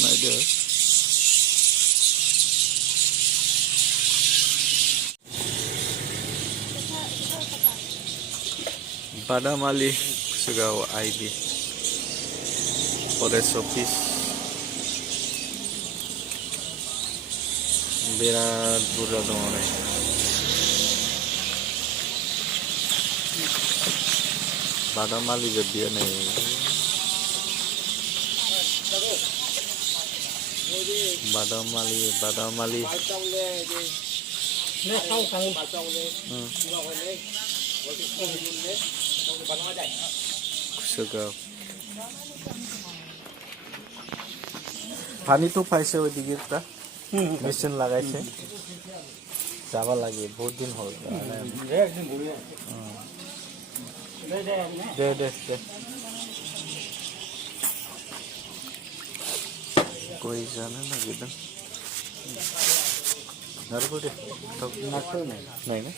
নাই দিয়া बादामालि Kusugao ID Forest Office birat burzा दङ नै बादामालि गद्दिया नै बादामालि Kusugao পানি তো পাইছে ওইদিকে তা মেশিন লাগাইছে যাবা লাগে বহুত দিন হল দে দে দে कोई जाने ना किधर नरबड़े तो नाटो नहीं ना